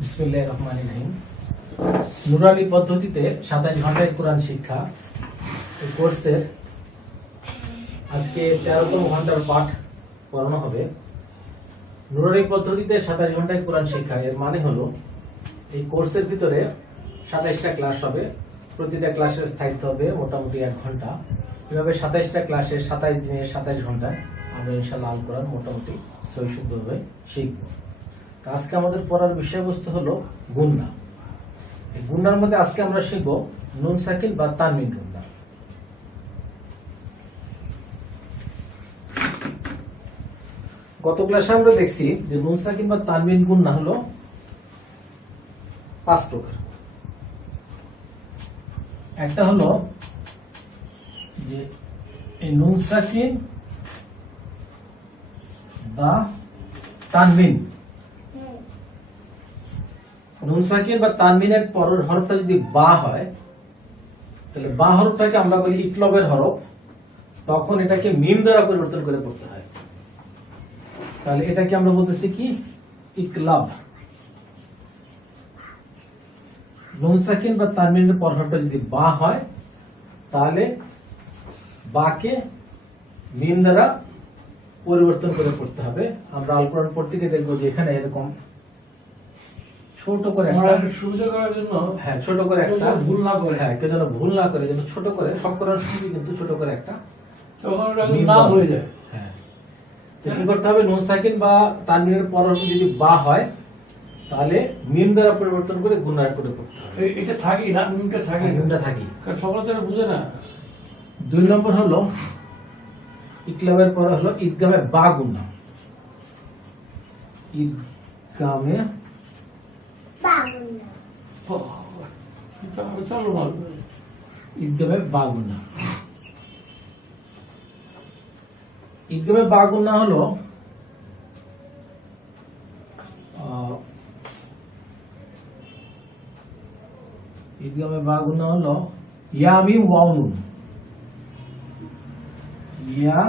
বিসমিল্লাহির রহমানির রহিম। নুরানি পদ্ধতিতে 27 ঘন্টায় কোরআন শিক্ষা এই কোর্সের আজকে 13তম ঘন্টার পাঠ পড়ানো হবে। নুরানি পদ্ধতিতে 27 ঘন্টায় কোরআন শিক্ষা এর মানে হলো এই কোর্সের ভিতরে 27টা ক্লাস হবে, প্রতিটা ক্লাসের স্থায়িত্ব হবে মোটামুটি 1 ঘন্টা। এভাবে 27টা ক্লাসে 27 দিনের 27 ঘন্টায় আমরা ইনশাআল্লাহ আল কোরআন মোটামুটি সহি শুদ্ধভাবে শিখব। আজকে আমাদের পড়ার বিষয়বস্তু হলো গুন্না। এই গুন্নার মধ্যে আজকে আমরা শিখব নুন সাকিন বা তানবিন গুন্না। গত ক্লাসে আমরা দেখছি যে নুন সাকিন বা তানবিন গুন্না হলো 5 প্রকার। একটা হলো যে এই নুন সাকিন বা তানবিন, নুন সাকিন বা তানবিনের পরের হরফটা যদি বা হয় তাহলে বা হরফটাকে আমরা বলি ইকলবের হরফ, তখন এটাকে মিম দ্বারা পরিবর্তন করে পড়তে হয়। তাহলে এটাকে আমরা বলতেছি কি ইকলাব। নুন সাকিন বা তানবিনের পরের হরফটা যদি বা হয় তাহলে বাকে মিম দ্বারা পরিবর্তন করে পড়তে হবে। আমরা আল কোরআন পড়তে গিয়ে দেখবো যে এখানে এরকম ছোট করে সুবিধা করার জন্য ছোট করে একটা ভুল না করে, কেউ যেন ভুল না করে, যেন ছোট করে সব করার সময় কিন্তু ছোট করে একটা নাম হয়ে যায়। তো কি করতে হবে, নুন সাকিন বা তানবিনের পরবর্তী যদি বা হয় তাহলে মিম দ্বারা পরিবর্তন করে গুণার করে পড়তে হবে। এটা থাকি না, মিমটা থাকি, মিমটা থাকি, কারণ সকলে তো বুঝে না। 2 নম্বর হলো ইকলাবের পর হলো ঈদগামে বা গুণা। ঈদগামে চলো না, ঈদগামে বা গুণা। ঈদগামে বা গুণা হলো ঈদগামে বা গুণা হলো ইয়া মিম ওয়াও নুন, ইয়া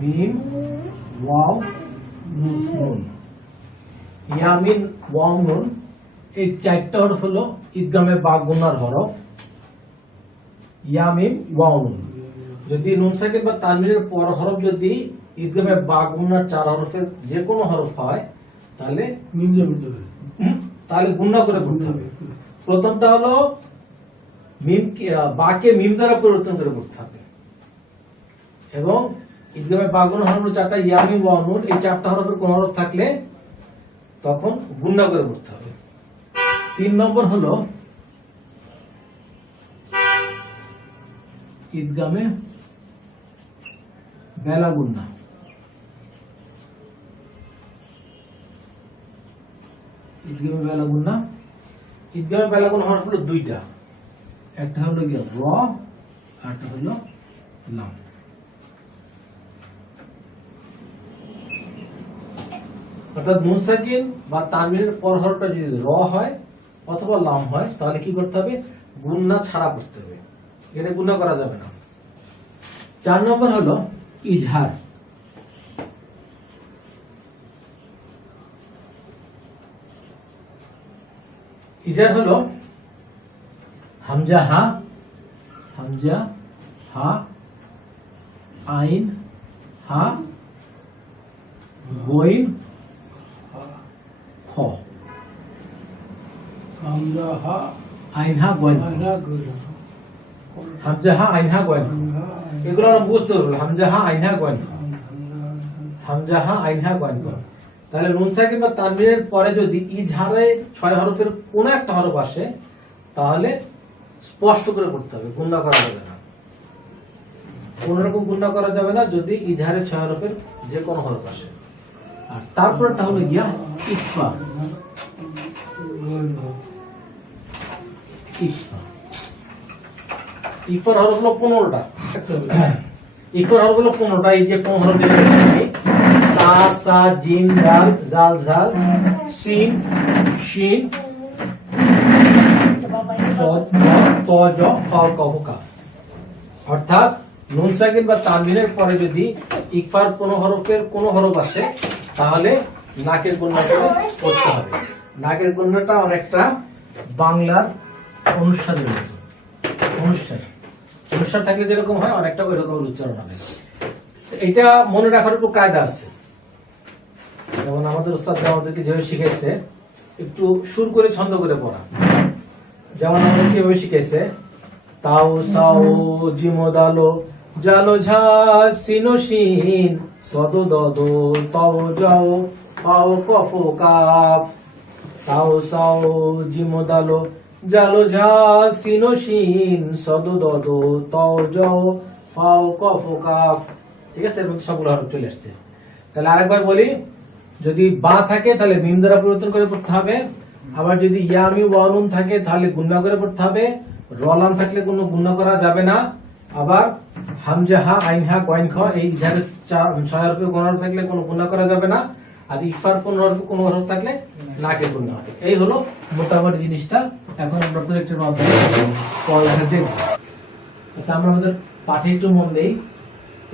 মিম ওয়াও নুন, ইয়া মিম ওয়াও নুন। এই 4টা হরফ হলো ঈদগামে বা গুণার হরফ, ইয়া মিম ওয়াও নুন। যদি নুন সাকিন বা তানবিনের পর হরফ যদি ঈদগামে বা গুণার 4 হরফের যে কোনো হরফ হয় তাহলে মিম জমিতে তাহলে গুণা করে পড়তে হবে। প্রথমটা হলো মিম বাকে মিম দ্বারা পরিবর্তন করে পড়তে হবে, এবং ঈদগামে বা গুণার হরফ 4টা, ইয়া মিম ওয়াও নুন। এই 4টা হরফের কোন হরফ থাকলে তখন গুণা করে পড়তে হবে। 3 নম্বর হলো ঈদগামে বেলা গুন্না। ঈদগামে বেলা গুন্না, ঈদগামে বেলা গুন্না হরফ হলো 2টা, একটা হলো গিয়ে র, আরটা হলো লাম। অর্থাৎ নুন সাকিন বা তানবিনের পর হরফটা যদি র হয় অথবা লাম হয় তাহলে কি করতে হবে, গুন্না ছাড়া করতে হবে, এটা গুন্না করা যাবে না। 4 নম্বর হলো ইজহার। ইজহার হলো হামজা হা, হামজা হা, আইন হা, গইন খ, হামজা হা আইন হা গইন, হামজা হা আইন হা গইন। এগুলো আমরা বুঝতে পারবো, হামজা হা আইন হা গইন, হামজা হা আইন হা গইন। তাহলে নুন সাকিন বা তানবিনের পরে যদি ইজহারে 6 হরফের কোন একটা হরফ আসে তাহলে স্পষ্ট করে পড়তে হবে, গুণনা করা যাবে না, কোন রকম গুণনা করা যাবে না যদি ইজহারে 6 হরফের যে কোনো হরফ আসে। আর তারপরটা হলো গিয়া ইকফা। ইকফার হরফ হলো 15টা। ইকফার হরফ হলো 15টা। এই যে 15 হরফ তা, সা, জিম, দাল, জাল, ঝাল, সিন, শিন, ত, জ, ফাও, কফ, কাফ। অর্থাৎ নুন সাকিন বা তানবিনের পরে যদি ইকফার কোন হরফের কোন হরফ আসে তাহলে নাকের গুণনা করে পড়তে হবে, নাকের গুণটা অনেকটা বাংলার অনুষ্ঠানের মতো। অনুষ্ঠান থাকলে যেরকম হয় অনেকটা ওই রকম উচ্চারণ হবে। এটা মনে রাখার একটু কায়দা আছে। যেমন আমাদের উস্তাদ আমাদেরকে যেভাবে শিখেছে একটু সুর করে ছন্দ করে পড়া। যেমন আমাদের কিভাবে শিখেছে তাও সাও জিমোদালো জালো ঝা সিনো শিন সদো দদো তাও যাও পাও কফো কাপ তাও সাও জিমোদালো জালো ঝা সিনো শিন সদো দদো তাও যাও পাও কফো কাপ। ঠিক আছে, এরকম সবগুলো হরফ চলে আসছে। তাহলে আরেকবার বলি, যদি বা থাকে তাহলে মিম দ্বারা পরিবর্তন করে পড়তে হবে। আবার যদি ইয়ামি ওয়ানুন থাকে তাহলে গুণনা করে পড়তে হবে। রলাম থাকলে কোনো গুণনা করা যাবে না। আবার হামজাহা আইনহা কয়েন খ এই যার 6 হরফে কোন হরফ থাকলে কোনো গুণনা করা যাবে না। আর ইফার কোন হরফে কোনো হরফ থাকলে নাকে গুণনা হবে। এই হলো মোটামুটি জিনিসটা। এখন আমরা প্রজেক্টের মাধ্যমে পড়ালেখা দেখব। আচ্ছা, আমরা আমাদের পাঠে একটু মন দেই।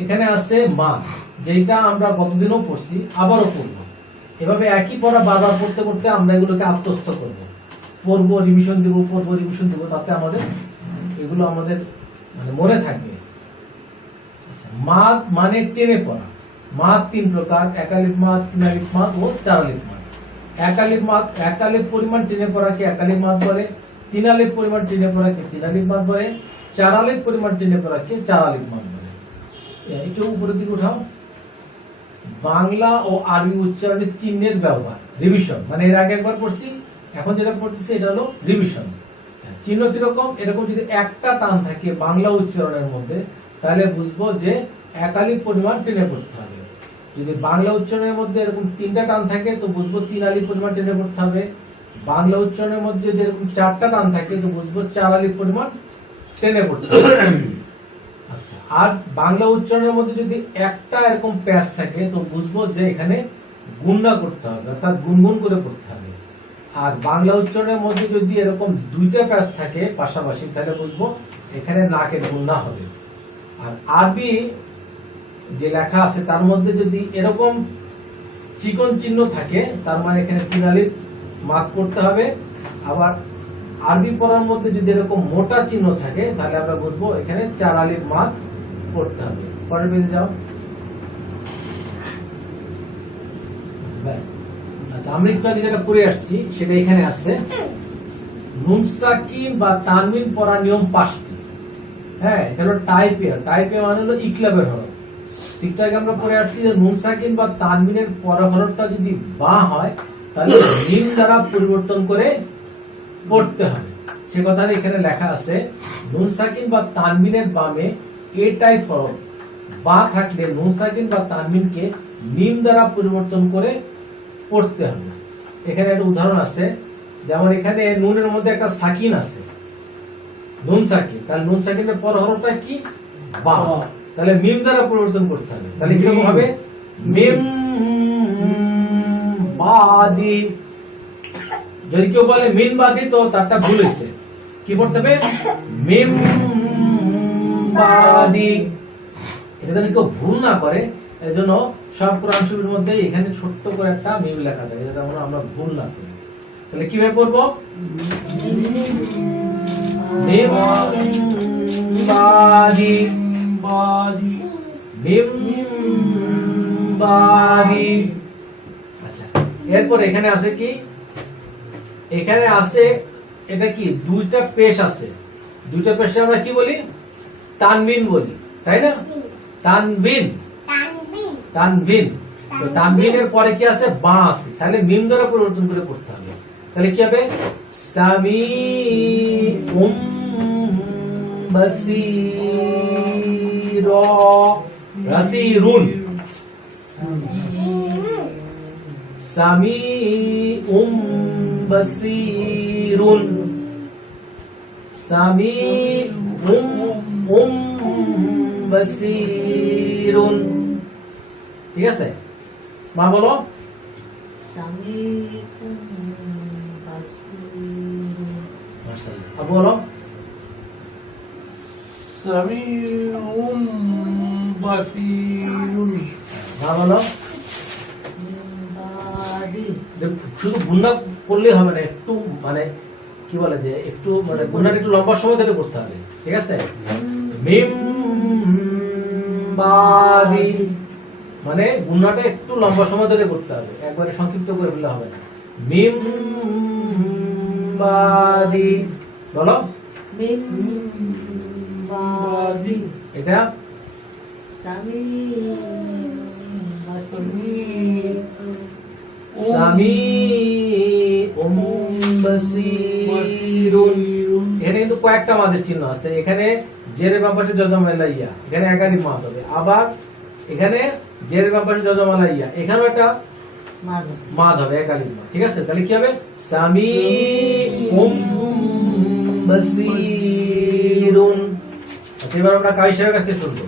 এখানে আছে মা, যেটা আমরা গতদিনও পড়ছি, আবারও পড়বো। এভাবে একই পড়া বারবার পড়তে পড়তে আমরা এগুলোকে আত্মস্থ করবো, পড়বো, রিভিশন দিব, পড়বো, রিভিশন দিব, তাতে আমাদের এগুলো আমাদের মানে মনে থাকবে। মাদ মানে টেনে পড়া। মাদ 3 প্রকার, একালিফ মাদ, তিনালিফ মাদ ও চারালিফ মাদ। একালিফ পরিমাণ টেনে পড়াকে একালিফ মাদ বলে, তিনালিফ পরিমাণ টেনে পড়াকে তিনালিফ মাদ বলে, চারালিফ পরিমাণ টেনে পড়াকে চারালিফ মাদ বলে। একটু উপরের দিকে উঠাও। বাংলা ও আরবি উচ্চারণের চিহ্নের ব্যবহার, রিভিশন মানে এর আগে একবার পড়ছি, এখন যেটা পড়তেছি এটা হলো রিভিশন। চিহ্ন কিরকম, এরকম যদি একটা টান থাকে বাংলা উচ্চারণের মধ্যে তাহলে বুঝবো যে একালিফ পরিমাণ টেনে পড়তে হবে। যদি বাংলা উচ্চারণের মধ্যে এরকম 3টা টান থাকে তো বুঝবো 3 আলিফ পরিমাণ টেনে পড়তে হবে। বাংলা উচ্চারণের মধ্যে যদি এরকম 4টা টান থাকে তো বুঝবো 4 আলিফ পরিমাণ টেনে পড়তে হবে। আচ্ছা, আর বাংলা উচ্চারণের মধ্যে যদি একটা এরকম প্যাচ থাকে তো বুঝবো যে এখানে গুণনা করতে হবে, অর্থাৎ গুনগুন করে পড়তে হবে। আর বাংলা উচ্চারণের মধ্যে যদি এরকম 2টা প্যাচ থাকে পাশাপাশি তাহলে বুঝবো এখানে নাকের গুণনা হবে। আর আরবি যে লেখা আছে তার মধ্যে যদি এরকম চিকন চিহ্ন থাকে তার মানে এখানে 3 আলিফ মাদ পড়তে হবে। আবার আরবি পড়ার মধ্যে যদি এরকম মোটা চিহ্ন থাকে তাহলে আমরা বুঝবো এখানে 4 আলিফ মাদ পড়তে হবে। পরের পেজে যাও। আচ্ছা, আমরা একটু আগে যেটা পড়ে আসছি সেটা এখানে আছে। নুন সাকিন বা তানবিন পড়ার নিয়ম 5টি। হ্যাঁ, এটা হলো টাইপের মানে হলো ইকলাবের হরফ। ঠিকঠাক আমরা পড়ে আসছি যে নুন সাকিন বা তানবিনের পরের হরফটা যদি বা হয় তাহলে মিম দ্বারা পরিবর্তন করে পড়তে হবে। সে কথাটা এখানে লেখা আছে। নুন সাকিন বা তানবিনের বামে এ টাইপ হরফ বা থাকলে নুন সাকিন বা তানবিনকে মিম দ্বারা পরিবর্তন করে পড়তে হবে। এখানে একটা উদাহরণ আছে, যেমন এখানে নুনের মধ্যে একটা সাকিন আছে, নুন সাকিন, তাহলে নুন সাকিনের পর হরফটা কি বা, তাহলে মিম দ্বারা পরিবর্তন করতে হবে। তাহলে কিরকম হবে, মিম বাদি। যদি কেউ বলে মিন বাদি তো তারটা ভুল হয়েছে, কি পড়তে হবে, মিম বাদি। এটা যেন কেউ ভুল না করে এই জন্য সব কোরআন শরীফের মধ্যে এখানে ছোট্ট করে একটা মিম লেখা থাকে, যেটা আমরা ভুল না করি। তাহলে কিভাবে পড়বো, মিম বাদি বাদি মিম বাদি। আচ্ছা, এরপর এখানে আছে কি, এখানে আছে এটা কি 2টা পেশ আছে। 2টা পেশে আমরা কি বলি, তানবিন বলি, তাই না, তানবিন। তো তানবিনের পরে কি আছে, বা আছে, তাহলে মিম দ্বারা পরিবর্তন করে পড়তে হবে। তাহলে কি হবে, সামি বাসির রাসিরুন, সামি বাসিরুন, সামি বাসিরুন। ঠিক আছে, মা বলো, আবু বলো, সামিউম বাসিরুন। মা বলো, শুধু গুণনা করলেই হবে না, একটু মানে কি বলে যে একটু মানে গুণাটা একটু লম্বা সময় ধরে করতে হবে, ঠিক আছে? মিম বাদি মানে গুণাটা একটু লম্বা সময় ধরে করতে হবে, একবারে সংক্ষিপ্ত করে ফেললে হবে না। মিম বাদি বলো, মিম বাদি এটা সামি সামি বাসীরুন। এখানে কিন্তু কয়েকটা মাদের চিহ্ন আছে, এখানে জেরের বাম পাশে যজমালা ইয়া, এখানে একাধিক মাদ হবে। আবার এখানে জেরের বাম পাশে যজমালা ইয়া, এখানেও একটা মাদ হবে, একাধিক মাদ, ঠিক আছে? তাহলে কি হবে? সামি বাসীরুন। আচ্ছা, এবার আমরা কায়সারের কাছে শুনবো।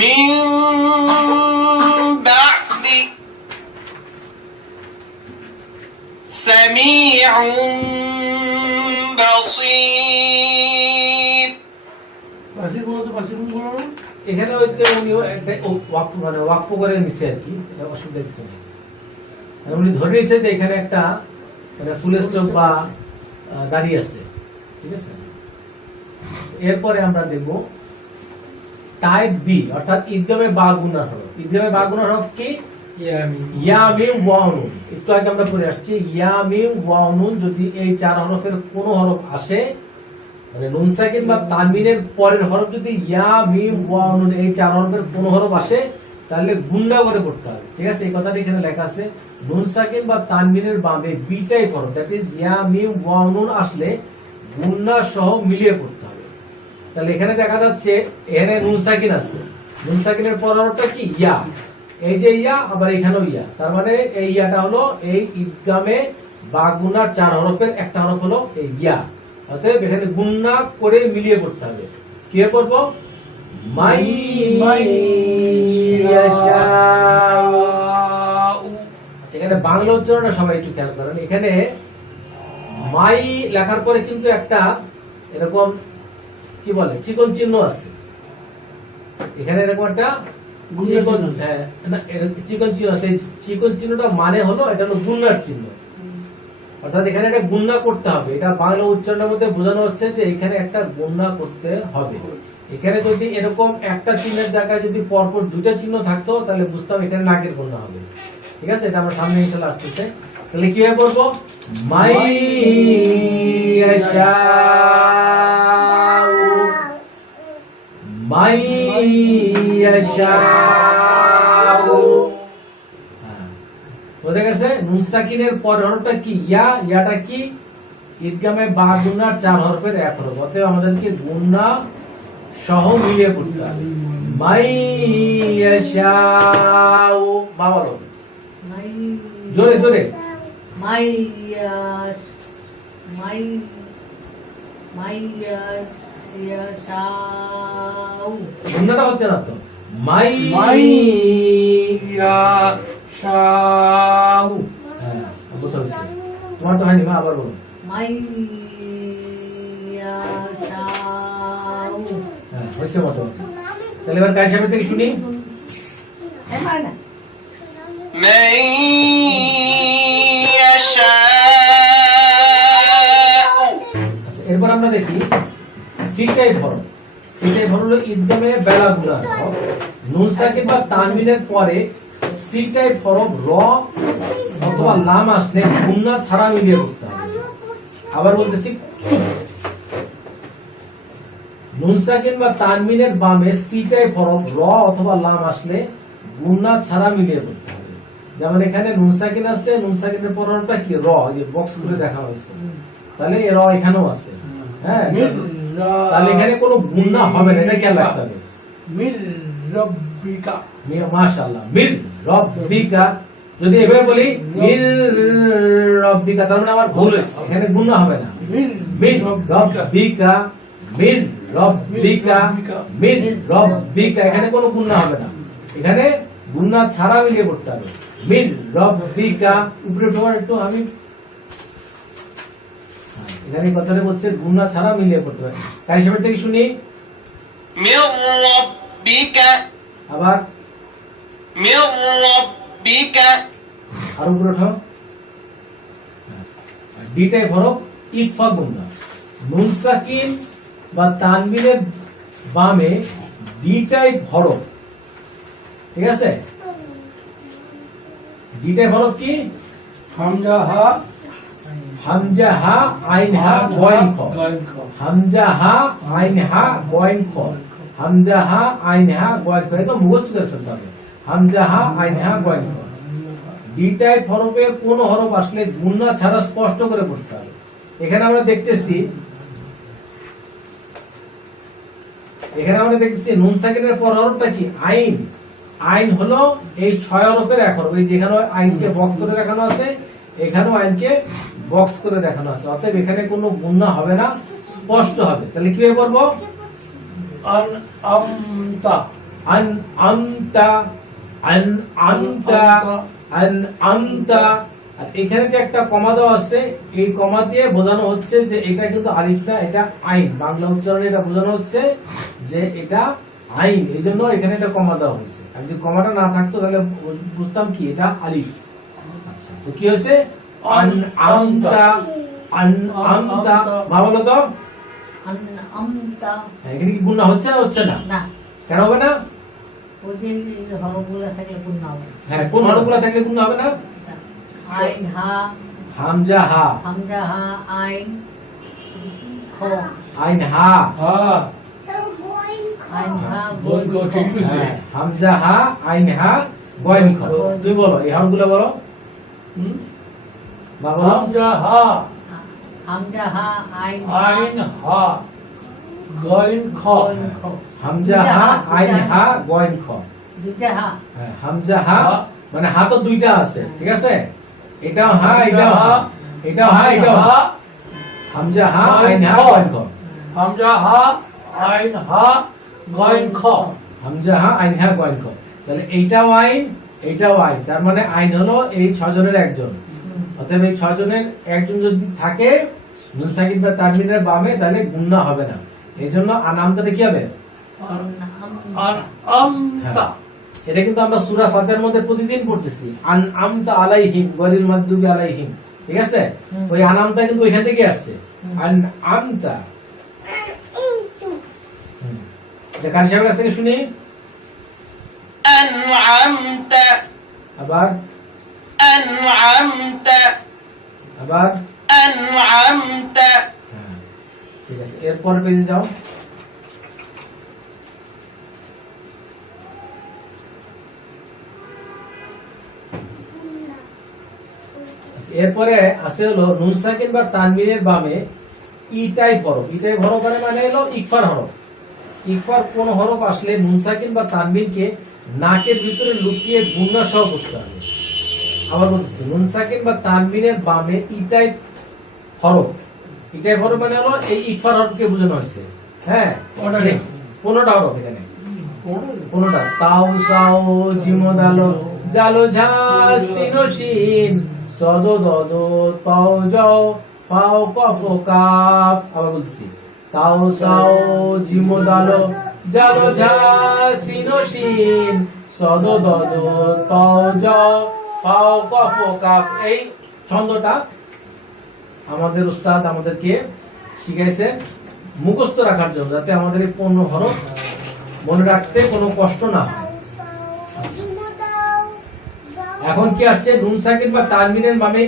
من بعد سميع بصير বাসির বলো তো, বাসির বলো না? এখানে হয়তো উনিও একটা ওয়াক্ফ মানে ওয়াক্ফ করে নিচ্ছে আর কি, এটা অসুবিধা কিছু নেই। আর উনি ধরে নিচ্ছে যে এখানে একটা মানে ফুল স্টপ বা দাঁড়িয়ে আছে, ঠিক আছে? এরপরে আমরা দেখব টাইপ বি, অর্থাৎ ইদগামে বা গুনার হরফ। ইদগামে বা গুনার হরফ কি? ইয়া মিম ওয়া নুন। একটু আগে আমরা পড়ে আসছি, ইয়া মিম ওয়া নুন যদি এই চার হরফের কোন হরফ আসে, মানে নুন সাকিন বা তানবিনের পরের হরফ যদি ইয়া মিম ওয়া নুন এই চার হরফের কোন হরফ আসে, তাহলে গুন্ডা করে পড়তে হবে, ঠিক আছে? এই কথাটা এখানে লেখা আছে, নুন সাকিন বা তানবিনের বামে বি টাইপ হরফ, দ্যাট ইজ ইয়া মিম ওয়া নুন আসলে গুন্ডা সহ মিলিয়ে পড়তে হবে। তাহলে এখানে দেখা যাচ্ছে এখানে নুন সাকিন আছে, নুন সাকিনের পর হরফটা কি? ইয়া। এই যে ইয়া, আবার এখানেও ইয়া, তার মানে এই ইয়াটা হলো এই ইদগামে বা গুনার চার হরফের একটা হরফ হলো এই ইয়া। অতএব এখানে গুন্না করে মিলিয়ে পড়তে হবে। কি করবো? মাই ইয়াশাউ। এখানে বাংলা উচ্চারণটা সবাই একটু খেয়াল করেন, এখানে মাই লেখার পরে কিন্তু একটা এরকম কি বলে চিকন চিহ্ন আছে, এখানে এরকম একটা চিকন, হ্যাঁ না চিকন চিহ্ন আছে। চিকন চিহ্নটা মানে হলো এটা হলো গুন্নার চিহ্ন, অর্থাৎ এখানে একটা গুন্না করতে হবে। এটা বাংলা উচ্চারণের মধ্যে বোঝানো হচ্ছে যে এখানে একটা গুন্না করতে হবে। এখানে যদি এরকম একটা চিহ্নের জায়গায় যদি পরপর দুটো চিহ্ন থাকতো তাহলে বুঝতাম এখানে নাকের গুন্না হবে, ঠিক আছে? এটা আমরা সামনে ইনশাআল্লাহ আসতেছে। তাহলে কি হবে বলবো? মাই ইয়াশাউ, মাই ইয়াশাউ। বোঝা গেছে? নুন সাকিনের পর হরফটা কি? ইয়া। ইয়াটা কি? ঈদগামে বা গুনার চার হরফের এক হরফ, অতএব আমাদেরকে গুন্না সহ মিলিয়ে পড়তে হবে। মাই ইয়াশাউ, বা বলো জোরে জোরে। গুন্নাটা হচ্ছে না তো। মাই ইয়াশাউ। হ্যাঁ, বুঝতে হচ্ছে। তোমার তো হয়নি, মা আবার বলো। হ্যাঁ, হচ্ছে মোটামুটি। তাহলে এবার কার সামনে থেকে শুনি। من يشاء। আচ্ছা, এরপর আমরা দেখি সি টাইপ হরফ। সি টাইপ হরফ হলো ঈদগামে বেলা গুনার হরফ। নুন সাকিন বা তানবিনের পরে সি টাইপ হরফ র অথবা লাম আসলে গুন্না ছাড়া মিলিয়ে করতে হবে। আবার বলতেছি, নুন সাকিন বা তানবিনের বামে সি টাইপ হরফ র অথবা লাম আসলে গুন্না ছাড়া মিলিয়ে করতে হবে। যেমন এখানে নুন সাকিন আসলে নুন সাকিনের পর হরফটা কি? র, এই যে বক্স করে দেখা হয়েছে, তাহলে এ র এখানেও আছে। হ্যাঁ, তাহলে এখানে কোনো গুন্না হবে না, এটা খেয়াল রাখতে হবে। মির রব্বিকা, মাশাআল্লাহ, মির রব্বিকা। যদি এভাবে বলি মির রব্বিকা, তার মানে আমার ভুল হয়েছে, এখানে গুন্না হবে না। মির রব্বিকা, মির রব্বিকা, মির রব্বিকা, এখানে কোনো গুন্না হবে না, এখানে গুন্না ছাড়া মিলিয়ে পড়তে হবে। মির রব্বিকা, উপরে তোমার একটু আমি এখানে কথাটা বলছে গুন্না ছাড়া মিলিয়ে পড়তে হবে। তাই সেটা থেকে শুনি। من ربك। আবার من ربك। ربك আর উপরে ওঠো। ডি টাইপ হরফ ইকফা গুন্না। নুন সাকিন বা তানবিনের বামে ডি টাইপ হরফ, ঠিক আছে? ডি টাইপ হরফ কি? হামজা হা হামজা হা আইন হা গয়েন খ। গাইন খ হামজা হা আইন হা গয়েন খ। হামজা হা আইন হা গয়েন খ। এটা মুখস্থ করে ফেলতে হবে। হামজা হা আইন হা গয়েন খ। ডি টাইপ হরফে কোন হরফ আসলে গুণনা ছাড়া স্পষ্ট করে পড়তে হবে। এখানে আমরা দেখতেছি নুন সাকিনের পর হরফটা কি? আইন। আইন হলো এই 6 হরফের এক হরফ। এই যেখানে আইনকে বক্স করে দেখানো আছে, এখানেও আইনকে বক্স করে দেখানো আছে। অতএব এখানে কোনো গুণনা হবে না, স্পষ্ট হবে। তাহলে কিভাবে করবো? আন আমতা আন আমতা, আন আমতা, আন আমতা। আর এখানে যে একটা কমা দেওয়া আছে, এই কমা দিয়ে বোঝানো হচ্ছে যে এটা কিন্তু আলিফ না, এটা আইন। বাংলা উচ্চারণে এটা বোঝানো হচ্ছে যে এটা আইন, এই জন্য এখানে একটা কমা দেওয়া হয়েছে। আর যদি কমাটা না থাকতো তাহলে বুঝতাম কি এটা আলিফ। আচ্ছা, তো কি হয়েছে? আন আমতা, আন আমতা। মা বলো তো, আন আমতা এখানে কি গুণা হচ্ছে না হচ্ছে না? না, কেন হবে না? ওই যে হরফগুলো থাকলে পূর্ণ হবে। হ্যাঁ, কোন হরফগুলো থাকলে গুণা হবে না? আইন হা, হামজা হা, হামজা হা আইন খ, আইন হা, হা আইন হা গোল গো ঠিক আছে হ্যাঁ, হামজা হা, আইন হা, গয়েন খ। তুই বলো এই হরফগুলো বলো। বা বলো। হামজা হা হামজা হা আইন আইন হা গাইন খ গয়েন খ। হামজা হা, আইন হা, গয়েন খ। দুইটা হা, হ্যাঁ, হামজা হা মানে হা তো দুইটা আছে, ঠিক আছে? এটাও হা, এটাও হা, এটাও হা, এটাও হা। হামজা হা, আইন হা, গয়েন খ। হামজা হা আইন হা গাইন খ হামজা হা, আইন হা, গয়েন খ। তাহলে এইটাও আইন, এইটাও আইন। তার মানে আইন হলো এই 6 জনের একজন। অতএব এই 6 জনের একজন যদি থাকে নুন সাকিন বা তানবিনের বামে, তাহলে গুণনা হবে না। এই জন্য আনামতাটা কি হবে? আন আমতা এটা কিন্তু আমরা সূরা ফাতিহার মধ্যে প্রতিদিন পড়তেছি, আন আমতা আলাইহিম গয়রিল মাগদুবি আলাইহিম, ঠিক আছে? ওই আনামটা কিন্তু ওইখান থেকে আসছে, আন আমতা। কারি সাহেবের কাছ থেকে শুনি أنعمت আবার, أنعمت আবার। أنعمت হ্যাঁ, ঠিক আছে, এরপর পেজে যাও। এরপরে আছে হলো নুন সাকিন বা তানবিনের বামে ই টাইপ হরফ। ই টাইপ হরফ মানে হলো ইকফার হরফ। ইকফার কোন হরফ আসলে নুন সাকিন বা তানবিনকে নাকের ভিতরে লুকিয়ে গুণনা সহ পড়তে হবে। আবার বলছি, নুন সাকিন বা তানবিনের বামে ই টাইপ হরফ। ই টাইপ হরফ মানে হলো এই ইকফার হরফকে বোঝানো হয়েছে। হ্যাঁ, 15টা হরফ এখানে, 15টা। তাও সাও জিমো দালো জালো ঝা সিনো শিন সদ দদ তাও যাও ফাও কফ কাফ। আবার বলছি, তাও সাও জিমো দালো জালো ঝা সিনো শিন সদ দদ তাও যাও ফাও কফ কাফ। এই ছন্দটা আমাদের উস্তাদ আমাদেরকে শিখাইছে মুখস্থ রাখার জন্য, যাতে আমাদের এই 15 হরফ মনে রাখতে কোনো কষ্ট না হয়। এখন কি আসছে? নুন সাকিন বা তানবিনের বামে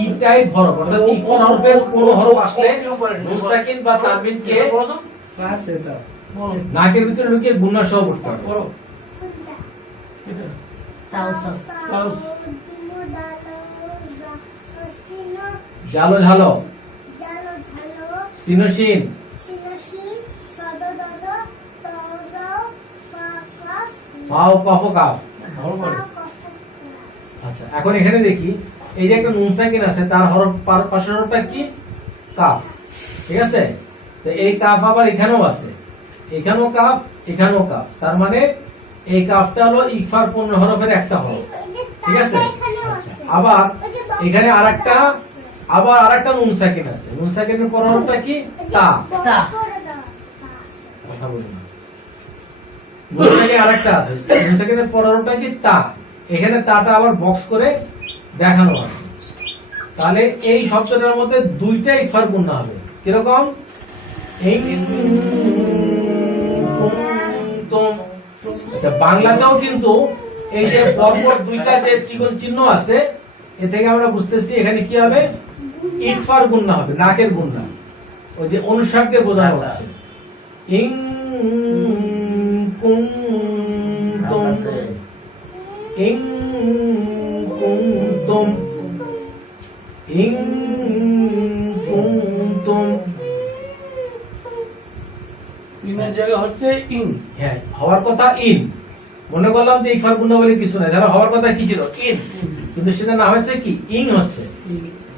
ই টাইপ হরফ, অর্থাৎ ইকফার হরফের কোন হরফ আসলে নুন সাকিন বা তানবিনকে নাকের ভিতরে ঢুকিয়ে গুণনা সহ পড়তে হবে। জালো ঝালো সিনোশিন ফাও কফ কাফ। আচ্ছা, এখন এখানে দেখি এই যে একটা নুন সাকিন আছে, তার হরফ পাশের হরফটা কি? কাফ, ঠিক আছে? তো এই কাফ আবার এখানেও আছে, এখানেও কাফ, এখানেও কাফ। তার মানে এই কাফটা হলো ইকফার 15 হরফের একটা হরফ, ঠিক আছে? আচ্ছা, আবার এখানে আরেকটা নুন সাকিন আছে। নুন সাকিনের পর হরফটা কি? তা। কথা বলি না, নুন সাকিন আরেকটা আছে। নুন সাকিনের পর হরফটা কি? তা। এখানে তাটা আবার বক্স করে দেখানো আছে। তাহলে এই শব্দটার মধ্যে দুইটা ইকফার গুণনা হবে। কিরকম? আচ্ছা, বাংলাতেও কিন্তু এই যে পরপর দুইটা যে চিকন চিহ্ন আছে, এ থেকে আমরা বুঝতেছি এখানে কি হবে, ইকফার গুণনা হবে, নাকের গুণনা। ওই যে অনুসারকে বোঝানো হচ্ছে। ইং কুনতুম, ইং কুনতুম, ইং কুনতুম। ইনের জায়গা হচ্ছে ইন। হ্যাঁ, হওয়ার কথা ইন। মনে করলাম যে ইকফার গুণনা বলে কিছু নাই, তাহলে হওয়ার কথা কি ছিল? ইন। কিন্তু সেটা না হচ্ছে কি, ইং হচ্ছে,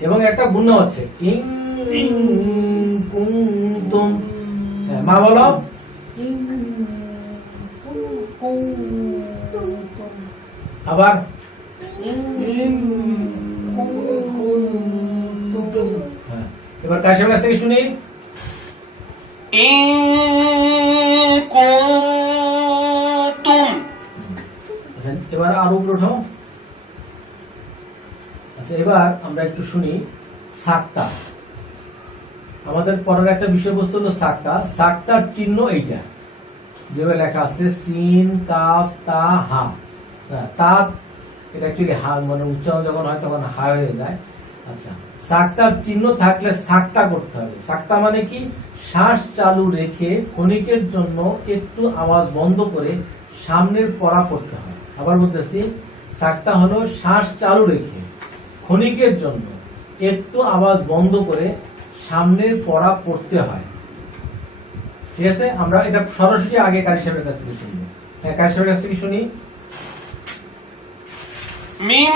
এবং একটা গুণনা হচ্ছে ইং কুনতুম। হ্যাঁ, মা বলো। আবার হ্যাঁ, এবার কাশেমের কাছ থেকে শুনি। إن كنتم আচ্ছা, এবার আরো উপরে ওঠো। আচ্ছা, এবার আমরা একটু শুনি সাক্তা। আমাদের পরের একটা বিষয়বস্তু হলো সাক্তা। সাক্তার চিহ্ন এইটা যেভাবে লেখা আছে, সিন কাফ তা হা। তা এটা অ্যাকচুয়ালি হা, মানে উচ্চারণ যখন হয় তখন হা হয়ে যায়। আচ্ছা, সাক্তার চিহ্ন থাকলে সাক্তা করতে হবে। সাক্তা মানে কি? শ্বাস চালু রেখে ক্ষণিকের জন্য একটু আওয়াজ বন্ধ করে সামনের পড়া পড়তে হয়। আবার বলতেছি, সাক্তা হলো শ্বাস চালু রেখে ক্ষণিকের জন্য একটু আওয়াজ বন্ধ করে সামনের পড়া পড়তে হয়। ঠিক আছে, আমরা এটা সরাসরি আগে কারি সাহেবের কাছ থেকে শুনবো। হ্যাঁ, কারি সাহেবের কাছ থেকে শুনি। من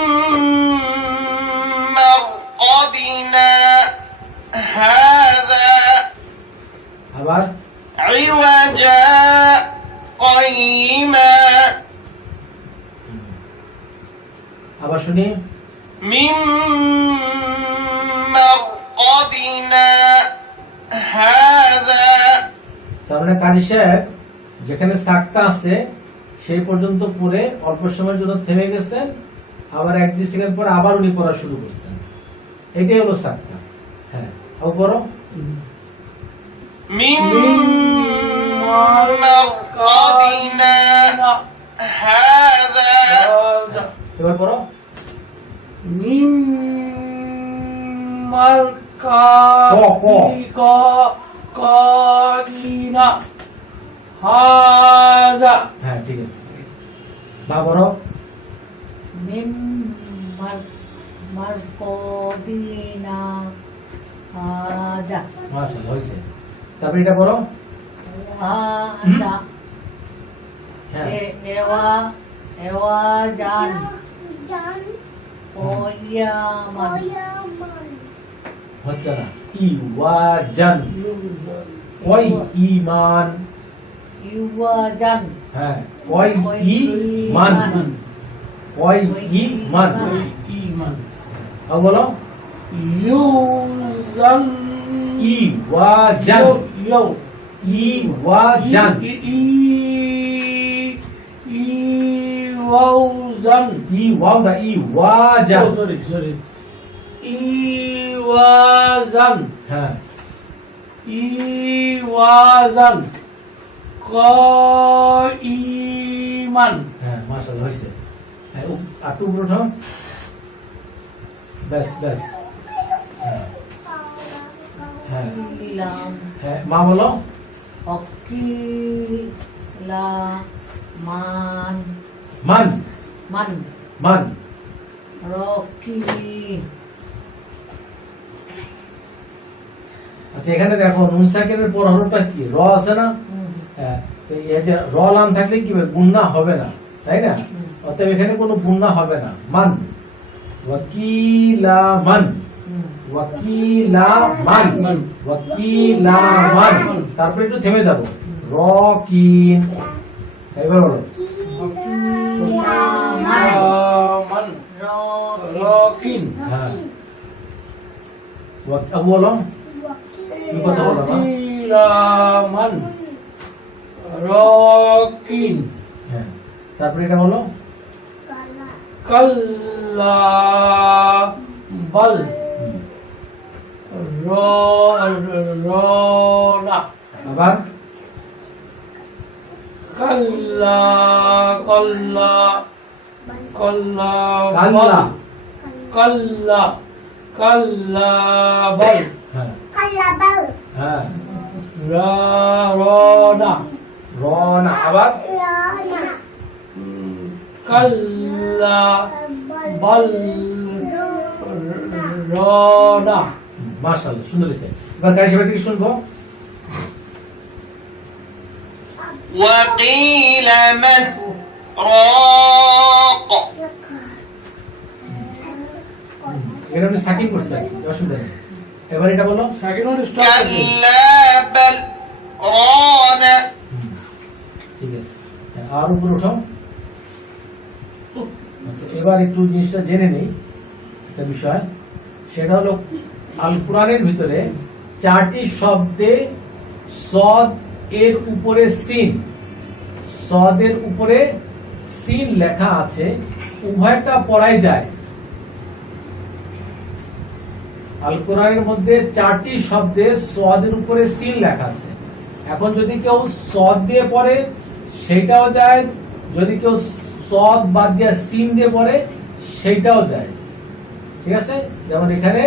مرقدنا هذا আবার عوجا قيما আবার শুনি। من مرقدنا هذا। তার মানে কারি সাহেব যেখানে সাক্তা আছে সেই পর্যন্ত পড়ে অল্প সময়ের জন্য থেমে গেছেন, আবার 1-2 সেকেন্ড পর আবার উনি পড়া শুরু করছেন। এটাই হলো সাক্তা। হ্যাঁ, আবার পড়ো। من مرقدنا هذا। এবার পড়ো। মিম মার্কা কাদিনা হাজা। হ্যাঁ, ঠিক আছে। বা পড়ো। মিম মারকদিনা হাজা। মাশাআল্লাহ, হয়েছে। তারপরে এটা পড়ো। হাজা হ্যাঁ, এওয়া জান ওয়ায়ামান হচ্ছে না। ইওয়াজান, ওই ঈমান। ইওয়াজান হ্যাঁ, ওই ঈমান, ওই ঈমান। ইমান আবার বলো। Eugen ইওয়াজান, you ইওয়াজান, ইওয়াজান। ইওয়াও না, ইওয়াজান। সরি ইওয়াজান হ্যাঁ, ইওয়াজান কাইমান। হ্যাঁ, মাশাআল্লাহ, হয়েছে। হ্যাঁ, আর একটু উপরে ওঠো। ব্যাস ব্যাস। হ্যাঁ, হ্যাঁ, ইলাম হ্যাঁ, মা বলো। অকিলা মান মান, মান মান। রকি। আচ্ছা, এখানে দেখো নুন সাকিনের পর হরফটা কি? র আছে না? হ্যাঁ, তো এই যে র লাম থাকলে কি হবে? গুণনা হবে না, তাই না? অতএব এখানে কোনো গুণনা হবে না। মান, ওয়াকিলা মান, ওয়াকিলা মান, ওয়াকিলা মান। তারপরে একটু থেমে যাবো। রকিন। এবার বলো। মান রকিন। হ্যাঁ, আবু বলো। তুমি কথা বলো না। ওয়াকিলামান রকিন। হ্যাঁ, তারপরে এটা বলো। कल्ला बल रोना আবার कल्ला कल्ला कल्ला কাল্লা कल्ला कल्ला बल হ্যাঁ হ্যাঁ रोना রনা আবার कल्ला बल रोना মাশাআল্লাহ সুন্দর হয়েছে এবার কারি সাহেব থেকে শুনবো وقيل من راق এটা আপনি সাকিন করছেন অসুবিধা নেই এবার এটা বলো सेकंड वन स्टॉप كلا بل ران ঠিক আছে আর উপর উঠাও আচ্ছা এবার একটু জিনিসটা জেনে নেই একটা বিষয় সেটা হলো আল কোরআনের ভিতরে 4টি শব্দে সদ এর উপরে সিন সদের উপরে সিন লেখা আছে উভয়টা পড়াই যায় আল কোরআনের মধ্যে 4টি শব্দে সদের উপরে সিন লেখা আছে এখন যদি কেউ সদ দিয়ে পড়ে সেটাও যায় যদি কেউ সদ বাদ দিয়ে সিন দিয়ে পড়ে সেটাও যায় ঠিক আছে যেমন এখানে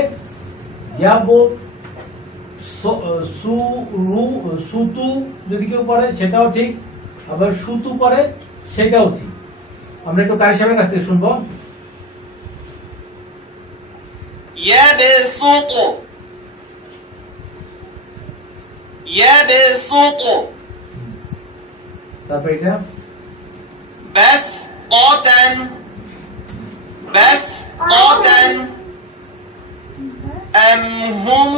ইয়াবু সুতু যদি কেউ পড়ে সেটাও ঠিক আবার সুতু পড়ে সেটাও ঠিক আমরা একটু কারি সাহেবের কাছ থেকে শুনবো يبسط يبسط তারপর এটা بسطة بسطة أم هم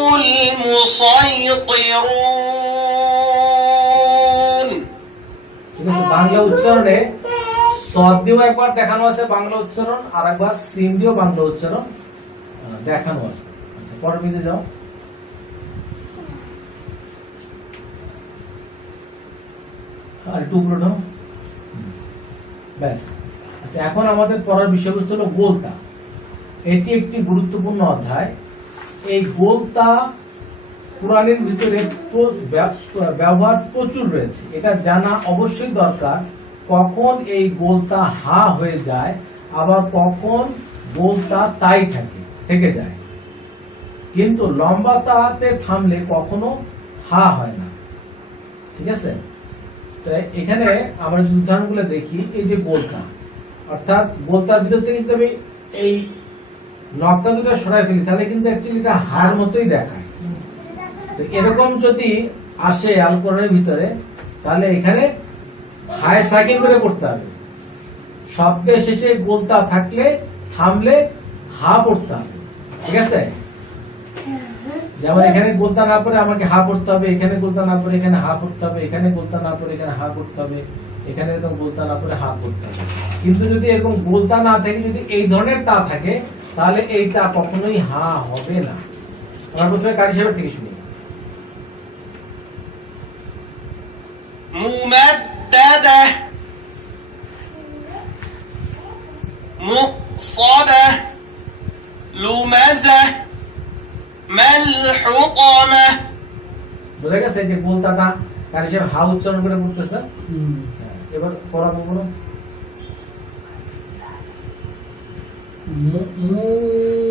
المسيطرون ঠিক আছে বাংলা উচ্চারণে সদ দিয়েও একবার দেখানো আছে বাংলা উচ্চারণ আর একবার সিন দিয়েও বাংলা উচ্চারণ দেখানো আছে আচ্ছা পরের পেজে যাও আর একটু উপরে উঠাও। ব্যাস আচ্ছা এখন আমাদের পড়ার বিষয়বস্তু হলো গোলতা এটি একটি গুরুত্বপূর্ণ অধ্যায় এই গোলতা কোরআনের ভিতরে ব্যবহার প্রচুর রয়েছে এটা জানা অবশ্যই দরকার কখন এই গোলতা হা হয়ে যায় আবার কখন গোলতা তাই থেকে যায় কিন্তু লম্বা তাতে থামলে কখনো হা হয় না ঠিক আছে তাই এখানে আমরা যদি উদাহরণগুলো দেখি এই যে গোলতা অর্থাৎ গোলতার ভিতর থেকে কিন্তু আমি এই নখটা যদি সরাই ফেলি তাহলে কিন্তু অ্যাকচুয়ালি এটা হার মতোই দেখায় তো এরকম যদি আসে আল কোরআনের ভিতরে তাহলে এখানে হায় সাকিন করে পড়তে হবে শব্দের শেষে গোলতা থাকলে থামলে হা পড়তে হবে ঠিক আছে যেমন এখানে গোলতা না পড়ে আমাকে হা পড়তে হবে এখানে গোলতা না পড়ে এখানে হা পড়তে হবে এখানে গোলতা না পড়ে এখানে হা পড়তে হবে এখানে এরকম গোলতা না পড়ে হা পড়তে হবে কিন্তু যদি এরকম গোলতা না থাকে যদি এই ধরনের তা থাকে তাহলে এই তা কখনোই হা হবে না আমরা প্রথমে কারি সাহেবের থেকে শুনি ممددة مؤصدة لمزة ملحطمة বোঝা গেছে যে গোলতাটা কারি সাহেব হা উচ্চারণ করে পড়তেছে এবার পড়াবো বলো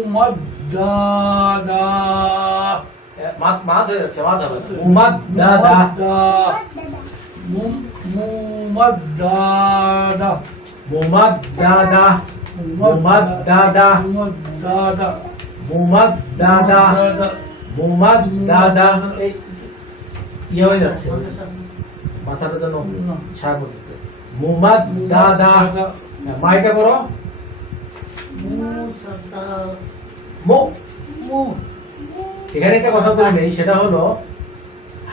मुमद्दादा মাত হয়ে যাচ্ছে মাত হবে মুমাদ্দাদা मुमद्दादा মুমাদ্দাদা মুমাদ্দাদা मुमद्दादा মুমাদ্দাদা মুমাদ্দাদা এই ইয়ে হয়ে যাচ্ছে মাথাটা যেন ছায়া করতেছে মুমাদ্দাদা মাইটা বড় মুসাদ্দা মু मु এখানে একটা কথা বলে নেই সেটা হলো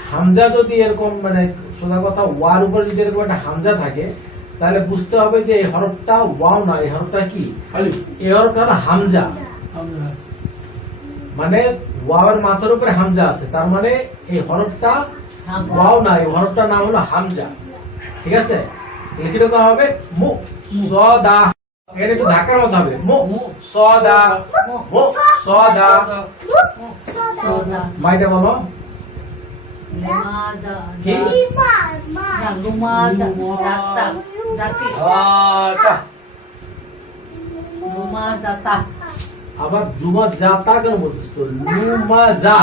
হামজা যদি এরকম মানে সোজা কথা ওয়ার উপর যদি এরকম একটা হামজা থাকে তাহলে বুঝতে হবে যে এই হরফটা ওয়াও না এই হরফটা কি अलिफ এই হরফটা হলো হামজা মানে ওয়াওয়ের মাথার উপরে হামজা আছে তার মানে এই হরফটা ওয়াও না এই হরফটার নাম হলো হামজা ঠিক আছে লিখিত করা হবে মু সদা এখানে একটু ধাক্কার মতো হবে মু সদা মু সদা soda, মাইটা বলো limada, কি na lumada, data, dati, তা lumada ta. আবার জুমা জাতা কেন বলছিস তো লুমা যা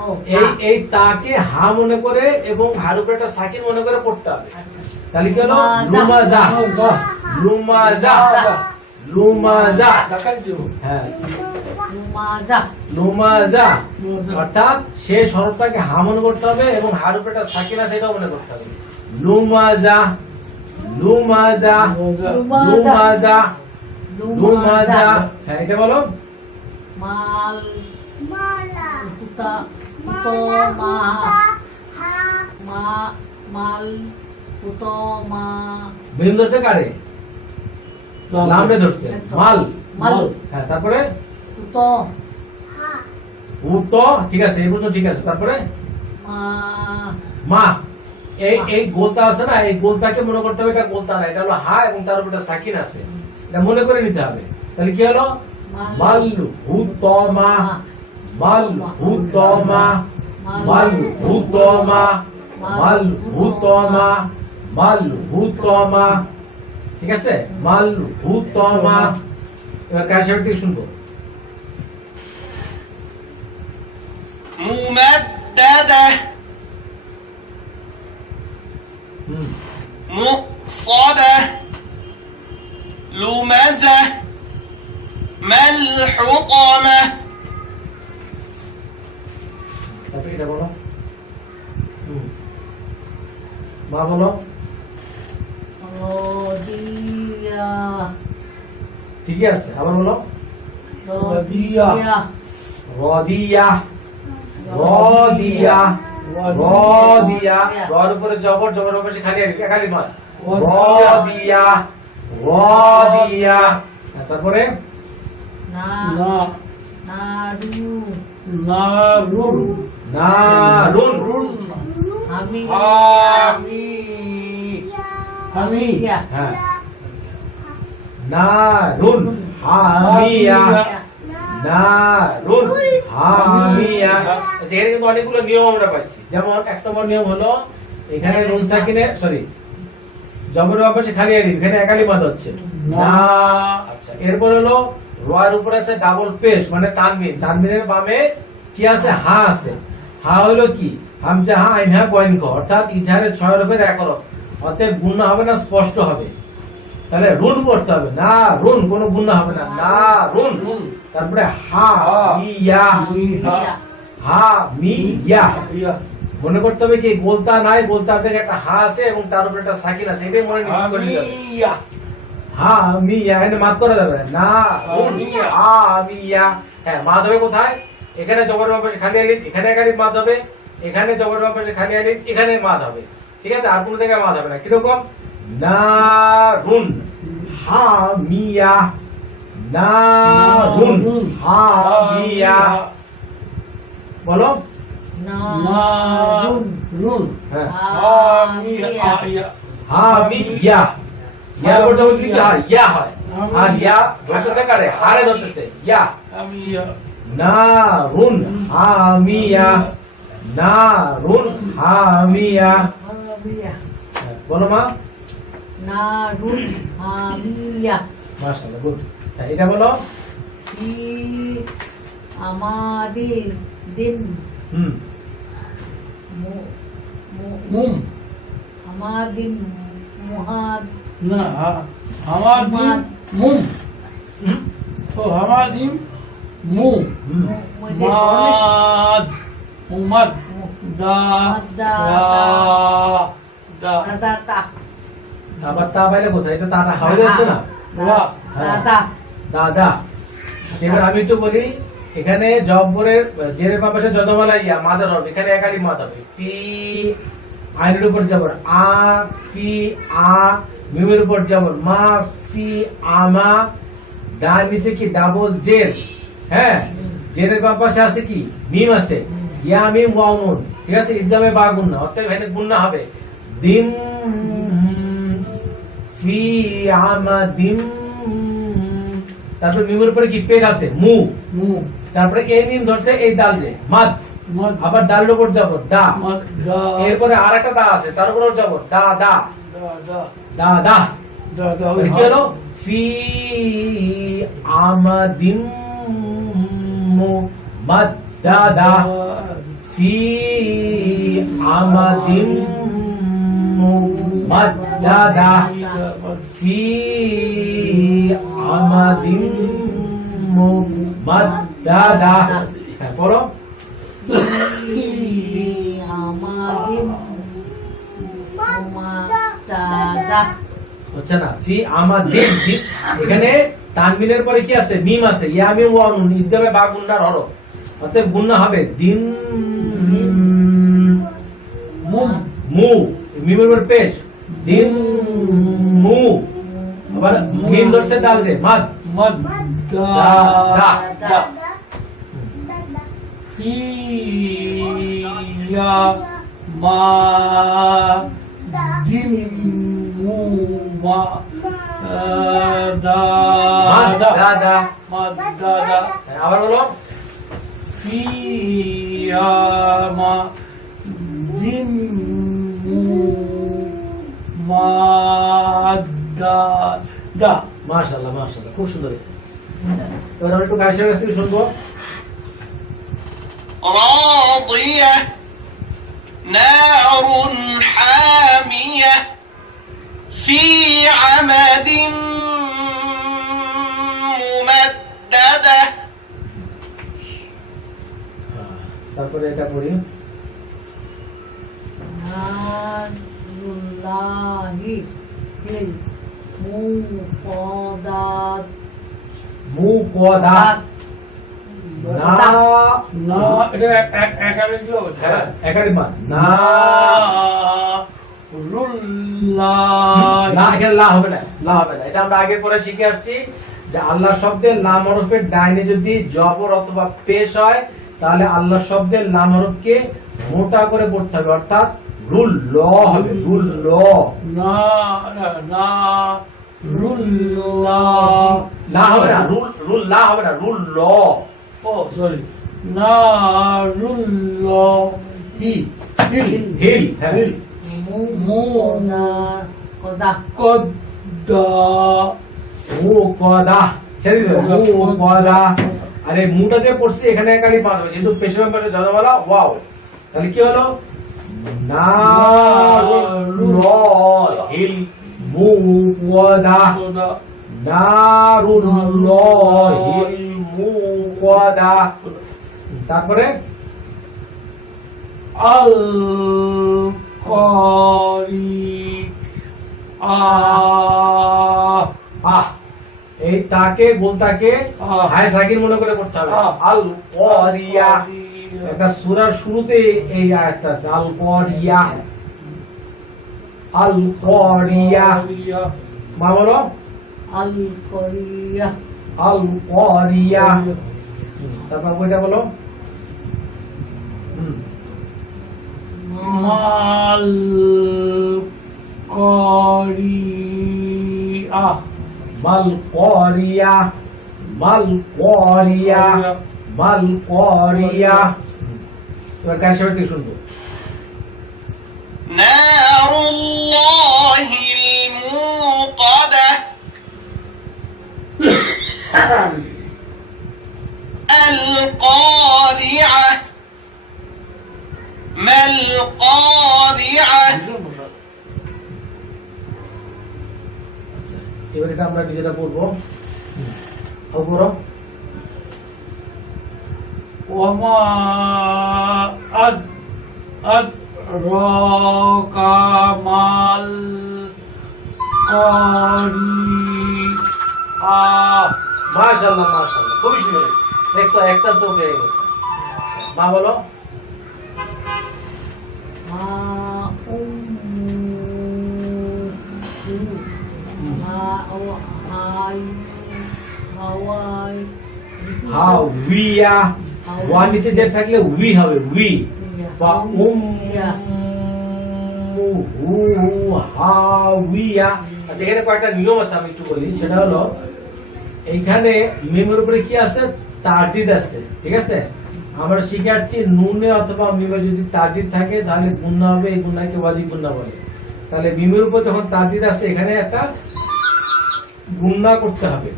Oh, এই তাকে হা মনে করে এবং হার উপরে একটা সাকিন মনে করে পড়তে হবে তাহলে কি হলো লুমা যা লুমা যা লুমা যা ঢাকাই দিব হ্যাঁ lumada, লুমা যা অর্থাৎ সেই স্বরটাকে হা মনে করতে হবে এবং হার উপরে একটা সাকিন আছে এটাও মনে করতে হবে লুমা যা লুমা যা লুমা যা লুমা যা হ্যাঁ এটা বলো mal, puta, puto, mal, puto, বিন ধরছে কারে লামে ধরছে মাল mal, হ্যাঁ তারপরে puto, উত ঠিক আছে এই পর্যন্ত ঠিক আছে তারপরে ma, মা এই গোলতা আছে না এই গোলতাকে মনে করতে হবে এটা গোলতা না এটা হলো হা এবং তার উপরে একটা সাকিন আছে এটা মনে করে নিতে হবে তাহলে কি হলো মাল্লু হুতমা মাল্লু হুতমা মাল্লু হুতমা মাল্লু হুতমা মাল্লু হুতমা ঠিক আছে মাল্লু হুতমা এবার কার সাথে থেকে শুনবো ممددة مؤصدة لمزة ملحطمة তারপরে এটা বলো মা বলো rodia, ঠিকই আছে আবার বলো rodia, রদিয়া রদিয়া রদিয়া রর উপরে জবর জবর পাশে খালি খালি মার রদিয়া রদিয়া তারপরে na, না nadu, না রুন নারুন ami, আমি ya, হ্যাঁ নারুন হামিয়া নারুন হামিয়া এখানে কিন্তু অনেকগুলো নিয়ম আমরা পাচ্ছি যেমন এক নম্বর নিয়ম হলো এখানে নুন সাকিনে সরি জবর অবশ্যই খালি আলিফ এখানে একালি মাদ হচ্ছে না আচ্ছা এরপর হলো রয়ের উপরে আছে ডাবল পেশ মানে তানবিন তানবিনের বামে কি আছে হা আছে হা হলো কি হামজা হা আইন হা কয়েন ক অর্থাৎ ইজহারের 6 হরফের এক হরফ অতএব গুণনা হবে না স্পষ্ট হবে তাহলে রুন পড়তে হবে না রুন কোনো গুণনা হবে না না রুন তারপরে হা মিয়া ya, হা মি ইয়া ইয়া মনে করতে হবে কি গোলতা নাই গোলতা আছে একটা হা আছে এবং তার উপরে একটা সাকিন আছে এটাই মনে করে নিতে হবে ইয়া হা মিয়া এখানে মাত করা যাবে না রুন হা মিয়া হ্যাঁ মাদ হবে কোথায় এখানে জবর পাশে খালি আলিফ এখানে এক আলিফ মাদ হবে এখানে জবর পাশে খালি আলিফ এখানে মাদ হবে ঠিক আছে আর কোনো জায়গায় মাদ হবে না কিরকম না রুন হা মিয়া না রুন হা মিয়া বলো রুন রুন হ্যাঁ আমি ইয়া হা মি ইয়া ইয়া বলতে বলতে কি হয় ইয়া হয় আর ইয়া ধরতেছে কারে হারে ধরতেছে ইয়া আমি ইয়া নারুন হামিয়া নারুন হামিয়া বলো মা narun, hamia, মাশাআল্লাহ গুড এটা বলো fi, amadin, din, হুম মুম amadin, muhad, না আমার দিন মুম তো আমার দিন মু হুম মাদ উমাদ দা দা দা data, আবার তা বাইরে কোথায় এটা তাটা হাওয়া যাচ্ছে না ওয়া data, দাদা এবার আমি একটু বলি এখানে জবরের জেরের পাশে যদমালা ইয়া মাদার হবে এখানে একালি মাদ হবে পি আইনের উপর জবর আ ফি আ মিমের উপর জবর মা ফি আমা ডান নিচে কি ডাবল জের হ্যাঁ জেরের পাশে আছে কি মিম আছে ইয়া মিম ওয়াও নুন ঠিক আছে ইদগামে বা গুন্না অতএব এখানে গুন্না হবে দিম ফি আমাদিম তারপরে মিমের উপরে কি পেট আছে মু, মু তারপরে এই মিম ধরছে এই দাল দিয়ে মাদ, মদ আবার ডালের উপর যাব দা, মদ দা এরপরে আর একটা দা আছে তার উপর যাব দা দা দা দা দা দা। দা দা তাহলে কি হলো ফি আমাদিম মুমাদ্দাদা, ফি আমাদিম মুমাদ্দাদা, ফি আমাদিম মুমাদ্দাদা। হ্যাঁ পড়ো। আমাদের মুমাদ্দাদা হচ্ছে না ফি আমাদিম, এখানে তানবিনের পরে কি আছে মিম আছে, ইয়া মিম ওয়া নুন ইদগামে বা গুন্নার হরফ, অতএব গুন্না হবে দিন মু মু, মিমের উপর পেশ দিন মু, আবার মিম ধরছে দাল দে মাদ মদ দা দা দা। ফিয়া মা দিন মু মা দা মাদ দা দা দা। মা দা দা হ্যাঁ, আবার বলো ফিয়া মা দিন মু মা দা দা। মাশাআল্লাহ মাশাআল্লাহ, খুব সুন্দর হয়েছে। এবার আমরা একটু কাশের কাছ থেকে শুনবো। راضية نار حامية في عمد ممددة তারপরে এটা পড়ি নারুল্লাহি ফিল মুকদাদ মু পদা না না এটা একারে কি হবে হ্যাঁ একারি মাদ না রুল্লা না, এখানে লা হবে না, লা হবে না। এটা আমরা আগে পরে শিখে আসছি যে আল্লাহ শব্দের লাম হরফের ডাইনে যদি জবর অথবা পেশ হয় তাহলে আল্লাহ শব্দের লাম হরফকে মোটা করে পড়তে হবে, অর্থাৎ রুল ল হবে, রুল ল। না না রুল্লা লা হবে না, রুল রুল লা হবে না, রুল ল। ও সরি না রুল্লা হি হিল হিল হ্যাঁ হিল মুকদাদ কদ্দা মু কদা ছেড়ে দিও মু কদা। আরে মুটা যে পড়ছি এখানে একালি পার হবে, যেহেতু পেশের পাশে জানাওয়ালা ওয়াও, তাহলে কি হলো না ল হিল মু কদা কদ্দা নারুল্লাহি মুওয়াদা। তারপরে আল করি আহ, এই তাকে গোলটাকে আহ। হায় সাকিন মনে করে পড়তে হবে। আহ। আল করিয়া, একটা সূরার শুরুতে এই আয়াতটা আছে আল করিয়া, আল করিয়া। মা বলো আল করিয়া আল করিয়া। তারপর বইটা বলো মাল করিয়া মাল করিয়া, মাল করিয়া, মাল করিয়া। এবার কার সাথে শুনবো نار الله الموقدة القارعة ما القارعة এবার এটা আমরা নিজেরা বলবো। অপরো ওমা রকামাল করিয়া মাশাআল্লাহ মাশাআল্লাহ, খুবই সুন্দর হয়েছে। নেক্সট একটা চোখ হয়ে গেছে। মা বলো মা মা ও হাই হাওয়াই হাওয়িয়া, ওয়ান নিচে যে থাকলে উই হবে, উই বা হাওয়িয়া। আচ্ছা এখানে কয়েকটা নিয়ম আছে আমি একটু বলি, সেটা হলো এইখানে মিমের উপরে কি আছে, তারদিদ আছে, ঠিক আছে। আমরা শিখাচ্ছি নুনে অথবা মিমে যদি তারদিদ থাকে তাহলে গুণনা হবে, এই গুণনাকে ওয়াজিব গুণনা বলে। তাহলে মিমের উপর যখন তারদিদ আছে এখানে একটা গুণনা করতে হবে,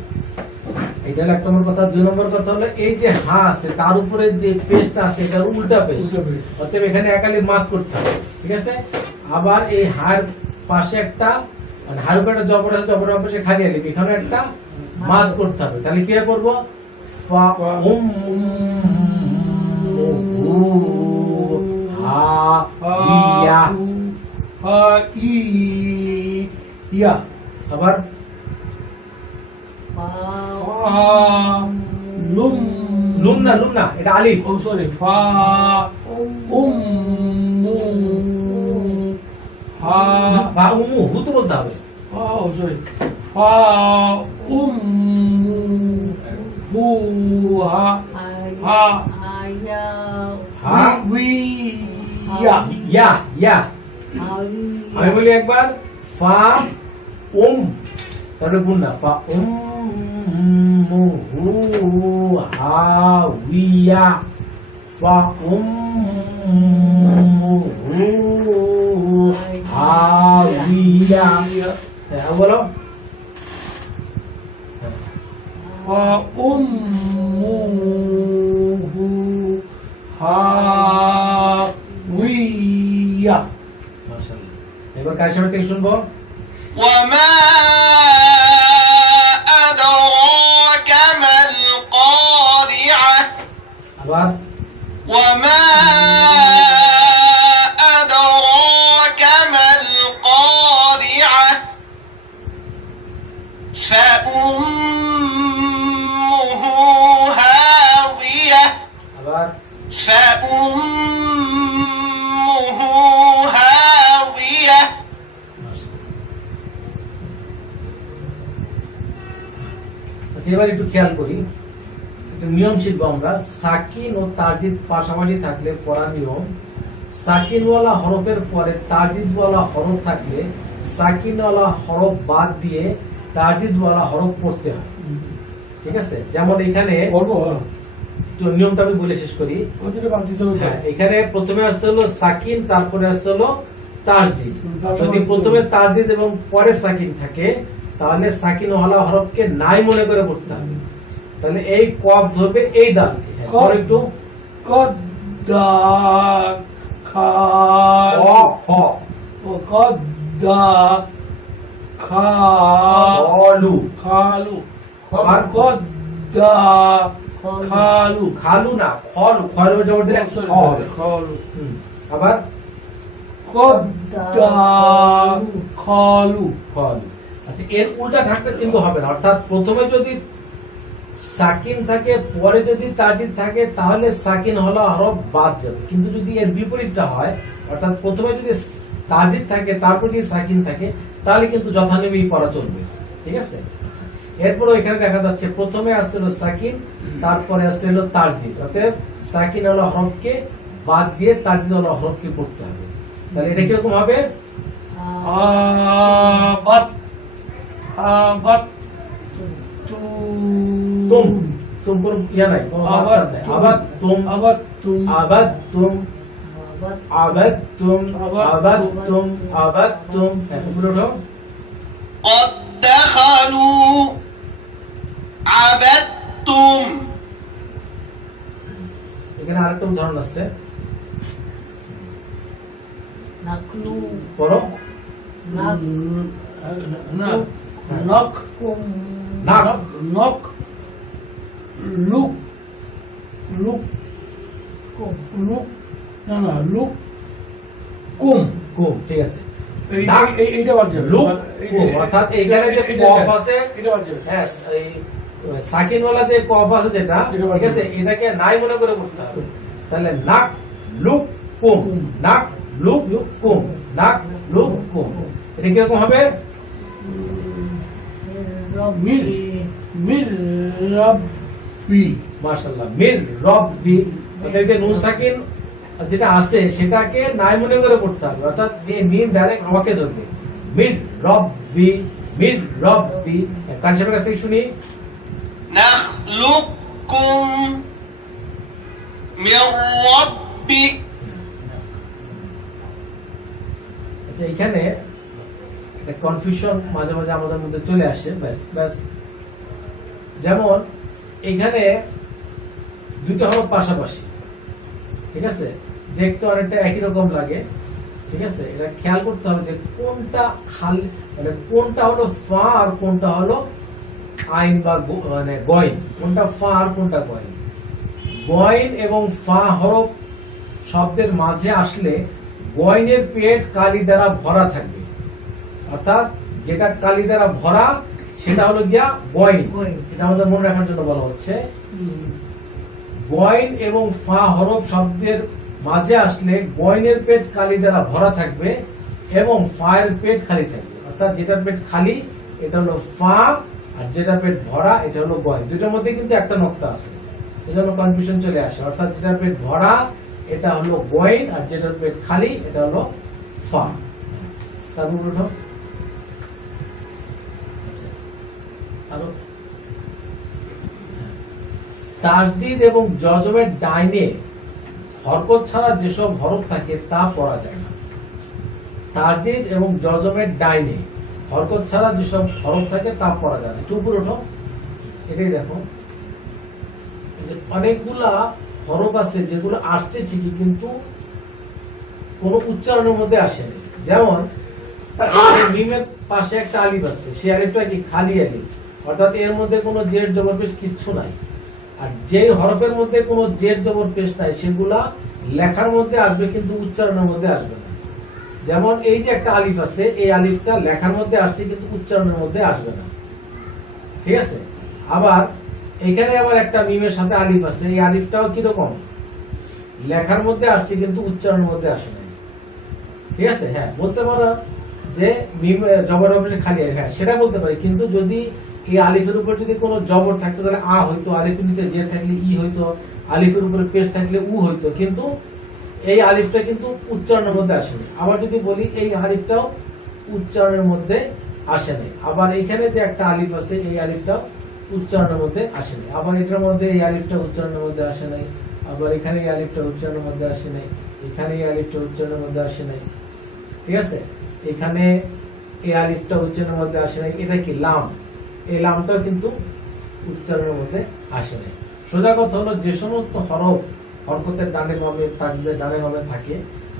এটা হলো 1 নম্বর কথা। 2 নম্বর কথা হলো এই যে হা আছে তার উপরে যে পেস্ট আছে এটা উল্টা পেস্ট, অতএব এখানে একালি মাত করতে হবে, ঠিক আছে। আবার এই হার পাশে একটা মানে হার উপরে একটা জবর আছে, জবরের পাশে খালি আলিফ, এখানে একটা মাত করতে হবে। তাহলে কি করব, ফা উম হা ইয়া, ইয়া, আবার লুম, লুম না, লুম না, এটা আলিফ। ও সরি, ফা হা, ফা উম্মু হু তো বলতে হবে। ও সরি, ফা হু হা, হা, আয়া হা উই ইয়া, ইয়া, ইয়া। আলিয়া আমি বলি একবার, ফা তাহলে গুণনা, ফা উম্মু হু হা উইয়া, ফা উম্মু হু হা উইয়া। হ্যাঁ বলো, ফা উম্মুহু হাওিয়া। মাশাআল্লাহ। এবার কার সাথে থেকে শুনবো, وما أدراك ما القارعة আবার وما أدراك ما القارعة فأمه هاوية আবার فأمه هاوية আচ্ছা এবার একটু খেয়াল করি, একটা নিয়ম শিখবো আমরা। সাকিন ও তাজিদ পাশাপাশি থাকলে পড়া নিয়ম, সাকিনওয়ালা হরফের পরে তাজিদওয়ালা হরফ থাকলে সাকিনওয়ালা হরফ বাদ দিয়ে তাজিদওয়ালা হরফ পড়তে হয়, ঠিক আছে। যেমন এখানে বলবো একটু নিয়মটা আমি বলে শেষ করি। ওইটা বাদ দিতে হবে। হ্যাঁ, এখানে প্রথমে আসছে হলো সাকিন, তারপরে আসছে হলো তাজদিদ। তারপরে যদি প্রথমে তাজদিদ এবং পরে সাকিন থাকে তাহলে সাকিনওয়ালা হরফকে নাই মনে করে পড়তে হবে। তাহলে এই কফ ধরবে এই দাল, কফ। একটু কদ্দা খা খ খ ও কদ্দা খা অলু, খালু আর কদ্দা খালু খালু না খলু, খলু জবর দিলে খ হবে। খালু হুম, আবার কদ্দা খালু খলু। আচ্ছা এর উল্টা থাকলে কিন্তু হবে না, অর্থাৎ প্রথমে যদি সাকিন থাকে পরে যদি তাজিদ থাকে তাহলে সাকিন হলো হরফ বাদ যাবে, কিন্তু যদি এর বিপরীতটা হয় অর্থাৎ প্রথমে যদি তাজিদ থাকে তারপর যদি সাকিন থাকে তাহলে কিন্তু যথানিয়মেই পড়া চলবে, ঠিক আছে। এরপরও এখানে দেখা যাচ্ছে প্রথমে আসছে হলো সাকিন, তারপরে আসছে হলো তাজিদ, অর্থাৎ সাকিন হলো হরফকে বাদ দিয়ে তাজিদ হলো হরফকে পড়তে হবে। তাহলে এটা কিরকম হবে, আবাদ আবাদ তুম, তুম কোন ইয়া নাই, কোনো আবাদ নাই। আবাদ তুম, আবাদ তুম আবাদ তুম, আবাদ তুম, আবাদ আবাদ তুম, আবাদ তুম। উপরে উঠো, قد دخلوا عبدتم এখানে আরেকটা উদাহরণ আছে, নাকলু পড়ো। নাক নাক নক নাক। নক লুক লুক কুম লুক না না লুক কুম কুম, ঠিক আছে। এই নাক। এইটা বাদ যাবে লুক কুম, অর্থাৎ এখানে যে কফ আছে, এটা বাদ যাবে হ্যাঁ, এই সাকিনওয়ালা যে কফ আছে যেটা, ঠিক আছে, এটাকে নাই মনে করে পড়তে হবে। তাহলে নাক লুক কুম, নাক লুক কুম, নাক লুক কুম। এটা কিরকম হবে, মির মির রব্বি মাশাআল্লাহ, মির রব্বি। এটাকে নুন সাকিন যেটা আছে সেটাকে নাই মনে করে পড়তে হবে, অর্থাৎ এই মিম ডাইরেক্ট রকে ধরবে। মির রব্বি, মির রব্বি। কার সাথে কাছে শুনি, نخلقكم من ربك আচ্ছা, এখানে একটা কনফিউশন মাঝে মাঝে আমাদের মধ্যে চলে আসে। ব্যাস ব্যাস, যেমন এখানে দুটো হলো পাশাপাশি, ঠিক আছে, দেখতে অনেকটা একই রকম লাগে, ঠিক আছে। এটা খেয়াল করতে হবে যে কোনটা খালি, মানে কোনটা হলো ফা আর কোনটা হলো আইন বা মানে গইন, কোনটা ফা আর কোনটা গইন। গইন এবং ফা হরফ শব্দের মাঝে আসলে গইনের পেট কালি দ্বারা ভরা থাকবে, অর্থাৎ যেটা কালি দ্বারা ভরা সেটা হলো গিয়া গইন। গইন। এটা আমাদের মনে রাখার জন্য বলা হচ্ছে। গইন এবং ফা হরফ শব্দের মাঝে আসলে গইনের পেট কালি দ্বারা ভরা থাকবে এবং ফায়ের পেট খালি থাকবে, অর্থাৎ যেটার পেট খালি এটা হলো ফা আর যেটা পেট ভরা এটা হলো গইন। দুটোর মধ্যে কিন্তু একটা নক্তা আছে, এজন্য কনফিউশন চলে আসে। অর্থাৎ যেটার পেট ভরা এটা হলো গইন আর যেটার পেট খালি এটা হলো ফা। তারপর উঠো। আচ্ছা, আরো তাসদীদ এবং জজমের ডাইনে হরকত ছাড়া যেসব হরফ থাকে তা পড়া যায় না। তাসদীদ এবং জজমের ডাইনে হরকত ছাড়া যেসব হরফ থাকে তা পড়া যায় না। একটু উপরে ওঠো, এটাই দেখো। এই যে অনেকগুলা হরফ আছে যেগুলো আসছে ঠিকই কিন্তু কোন উচ্চারণের মধ্যে আসেনি। যেমন মিমের পাশে একটা আলিফ আছে, সে আলিফটা কি খালি আলিফ, অর্থাৎ এর মধ্যে কোনো জের জবর পেশ কিচ্ছু নাই। আর যে হরফের মধ্যে কোনো জের জবর পেশ নাই সেগুলা লেখার মধ্যে আসবে কিন্তু উচ্চারণের মধ্যে আসবে না। যেমন এই যে একটা আলিফ আছে, এই আলিফটা লেখার মধ্যে আসছে কিন্তু উচ্চারণের মধ্যে আসবে না, ঠিক আছে। আবার এখানে আবার একটা মিমের সাথে আলিফ আছে, এই আলিফটাও কিরকম লেখার মধ্যে আসছে কিন্তু উচ্চারণের মধ্যে আসে না, ঠিক আছে। হ্যাঁ, বলতে পারো যে মিম জবর উপরে খালি, হ্যাঁ সেটা বলতে পারি, কিন্তু যদি এই আলিফের উপর যদি কোনো জবর থাকতো তাহলে আ হইতো, আলিফের নিচে জের থাকলে ই হইতো, আলিফের উপরে পেশ থাকলে উ হইতো, কিন্তু এই আলিফটা কিন্তু উচ্চারণের মধ্যে আসেনি। আবার যদি বলি এই আলিফটাও উচ্চারণের মধ্যে আসেনি। আবার এখানে যে একটা আলিফ আছে এই আলিফটাও উচ্চারণের মধ্যে আসেনি। আবার এটার মধ্যে এই আলিফটা উচ্চারণের মধ্যে আসে নাই। আবার এখানে এই আলিফটা উচ্চারণের মধ্যে আসে নাই, এখানে এই আলিফটা উচ্চারণের মধ্যে আসে নাই, ঠিক আছে। এখানে এই আলিফটা উচ্চারণের মধ্যে আসে নাই। এটা কি লাম, এই লামটাও কিন্তু উচ্চারণের মধ্যে আসে নাই। সোজা কথা হলো যে সমস্ত হরফ হরকতের ডানে বামে তাসদীদের ডানে বামে থাকে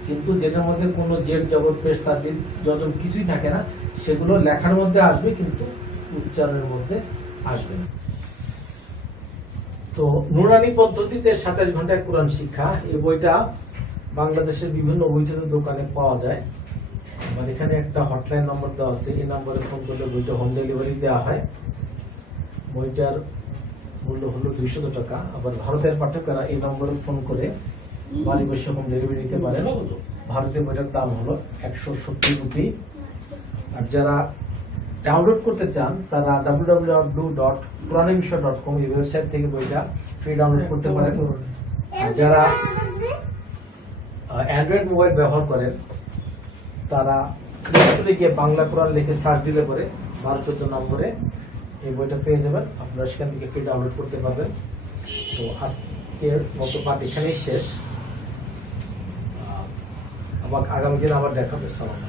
কিন্তু যেটার মধ্যে কোনো জের জবর পেশ তাসদীদ জজম কিছুই থাকে না, সেগুলো লেখার মধ্যে আসবে কিন্তু উচ্চারণের মধ্যে আসবে না। তো নুরানি পদ্ধতিতে 27 ঘন্টায় কোরআন শিক্ষা, এই বইটা বাংলাদেশের বিভিন্ন বইয়ের দোকানে পাওয়া যায়। আমার এখানে একটা হটলাইন নম্বর দেওয়া আছে, এই নম্বরে ফোন করলে বইটা হোম ডেলিভারি দেওয়া হয়। বইটার মূল্য হলো 200 টাকা। আবার ভারতের পাঠকেরা এই নম্বরে ফোন করে বাড়ি বসে হোম ডেলিভারি নিতে পারেন। ভারতের বইটার দাম হলো 170 রুপি। আর যারা ডাউনলোড করতে চান তারা www.quranimishra.com এই ওয়েবসাইট থেকে বইটা ফ্রি ডাউনলোড করতে পারেন। আর যারা অ্যান্ড্রয়েড মোবাইল ব্যবহার করেন তারা প্লে গিয়ে বাংলা কোরআন লিখে সার্চ দিলে পরে 12-14 নম্বরে এই বইটা পেয়ে যাবেন, আপনারা সেখান থেকে ফ্রি ডাউনলোড করতে পারবেন। তো আজকের মতো পাঠ এখানেই শেষ, আবার আগামী দিন আবার দেখা হবে। সালাম।